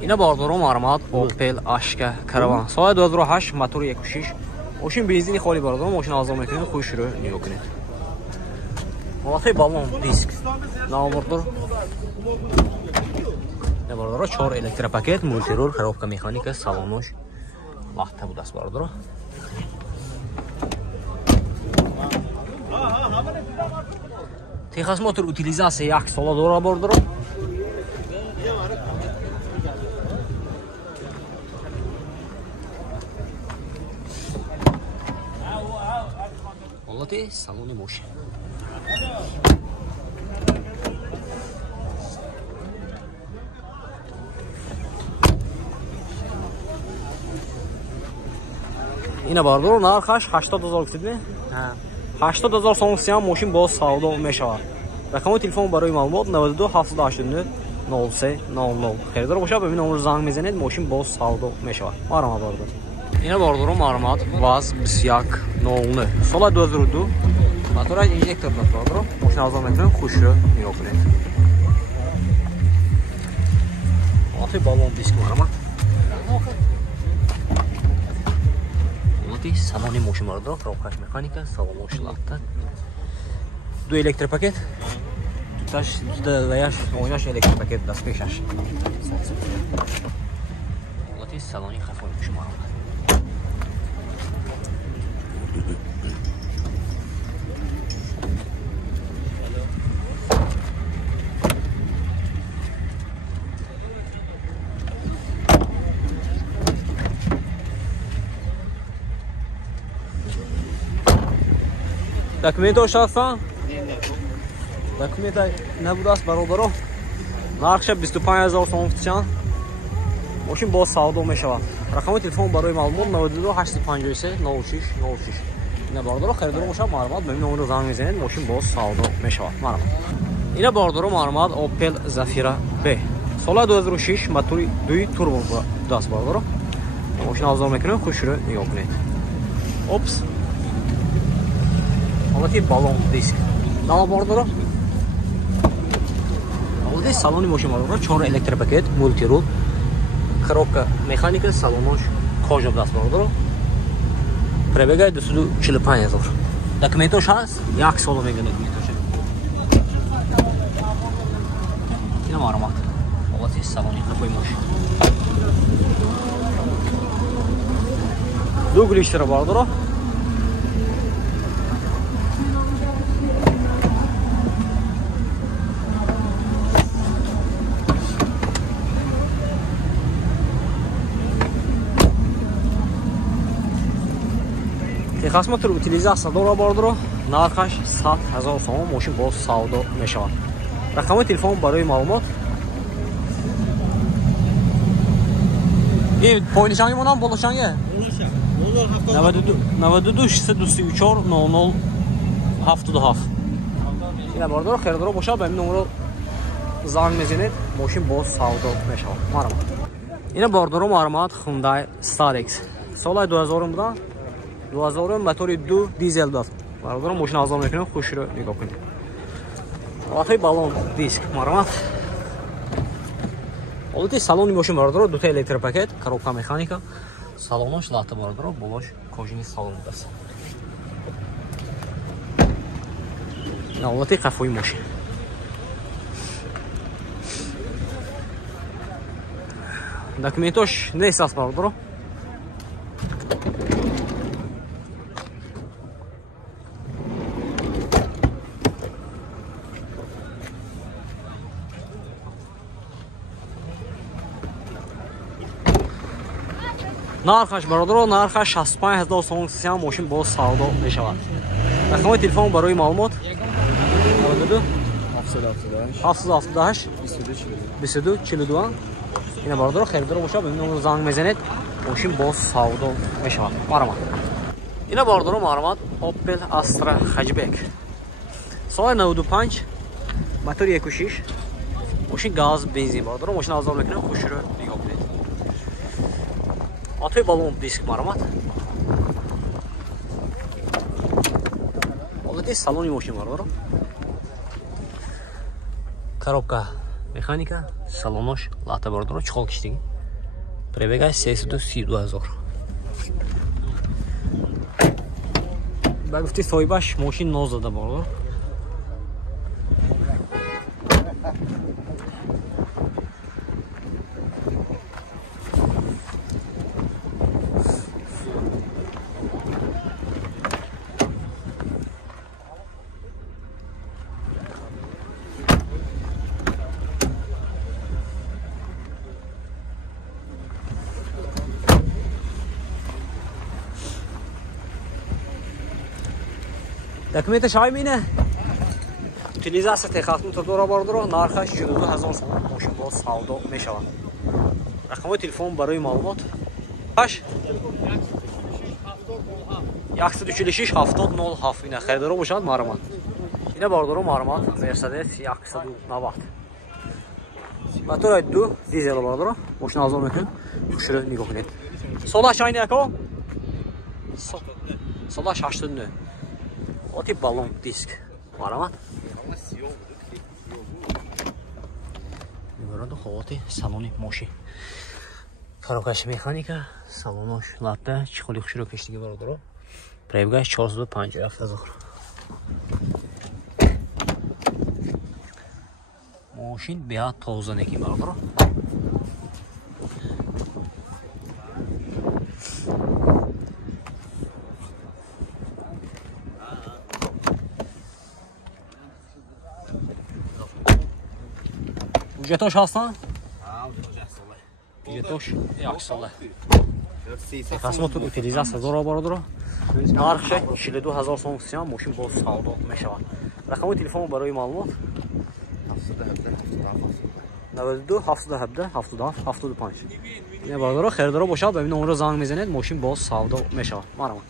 اینا باردارو مرمت اوپل اشکا کاروان سال 2008 موتور 1.6 ماشین بنزینی خالی باردارو ماشین آزاد میکنید خوش رو نگاه کنید حالت بالون دیسک نامبردار نه باردارو 4 الکترا پاکت مولتی رول коробка механика салонош вахта буд аст باردارو техас мотор утилизация 1 сола дора باردارو салони моше ина бардор нархаш 80000 гуфтидме 80000 сом сиам мошин боз савдо мешавад рақами телефон барои маълумот 92 789 03 00 херидор бошад бе номер занг мезанед мошин боз савдо мешавад марама бардор ина бардор маълумот ваз 21 сола 2002 мотора инжектор дар бардор мошин азо метавонед хушро нигоҳ кунед оти балон диск маълумот оти салони мошин бардор коробкаш механика салонош лафта 2 электропакет туташ даяш ойнаш электропакет даст пешаш оти салони хафой мошин маълумот документҳо шахсан документа набудааст баробаро нархша 25000 сом футчан мошин боз савдо мешавад рақами телефон барои маълумот 92 853 06 06 ина бардоро харидор бошад маълумот ба номер занг мезанед мошин боз савдо мешавад марҳамат ина бардоро маълумот Opel Zafira B соли 2006 мотори 2 турбо даст бардоро мошин азо мекунед хушро нигоҳ кунед опс حالتی بالون دیسک نام باردارو حالتی салони мошин باردارو 4 электропакет мульти рул коробка механика салонош кожа даст باردارو пробега 245000 документош ҳаст 1 сол мега документош ина маълумот حالتی салони қафои мошин ду глиштера باردارو техас мотор утилизация дора бардоро нархаш 100000 сом мошин боз савдо мешавад рақами телефон барои маълумот ин поинишанги монам болошанги 92 634 00 77 ина бардоро херидоро бошад ба ин номеро занг мезанед мошин боз савдо мешавад марҳамат ина бардоро маълумот Hyundai Starex соли 2000 будан 2000 мотори 2 дизел даст бардоро мошин азо мекунем хушро нигоҳ кунед вақти балон диск маълумот ҳолати салони мошин бардоро 2 электропакет коробка механика салонош лата бардоро болош кожини салон даст ина ҳолати қафои мошин документош нест аст бардоро нархаш бародаро нархаш 65000 сом сиам мошин боз савдо мешавад рақами телефон барои маълумот 92 778 22 42 ина бародаро харидоро бошад ба ин номер занг мезанед мошин боз савдо мешавад марҳамат ина бародаро маълумот Opel Astra Hatchback соли 95 мотори 1.6 мошин газ бензин бародаро мошин азо мекунем хушро нигоҳ кунед оти балон диск маълумот ҳолати салони мошин бардоро коробка Механика, салонош, лата бордоро, чухол киштиги. Пробегаш 332,000. Ба гуфти соҳибаш мошин ноз зада бордор. Документаш ҳамине. Утилизация техасну тадора бордоро, нархаш 42000 сом. Мошин боз савдо мешавад. Рақамои телефон барои маълумот 146 7007. Ина харидоро бошад маърамат. Ина бордоро маърамат Mercedes 190. Мотори 2 дизел бордоро. Мошин арзон мекунад. Хушро нигоҳ кунед. Солаш айни ако? Солаш 89. Оти балон диск. Маърамат. Мебарад хоти салони мошин. Коробкаш механика, салонош латта, чихоли хушро киштиги бордоро. Пробегаш 457,000. Мошин беҳад тозанеки бордоро. Ujetosh ҳастанд? Ujetosh 1 сола. Техасмотор утилизация дора бордоро. Нархш 42000 сом сиям, мошин боз савдо мешавад. Рақамои телефон барои маълумот 92 717 77 75. Ина бордоро харидоро бошад, ба ин номеро занг мезанед, мошин боз савдо мешавад. Маърамат.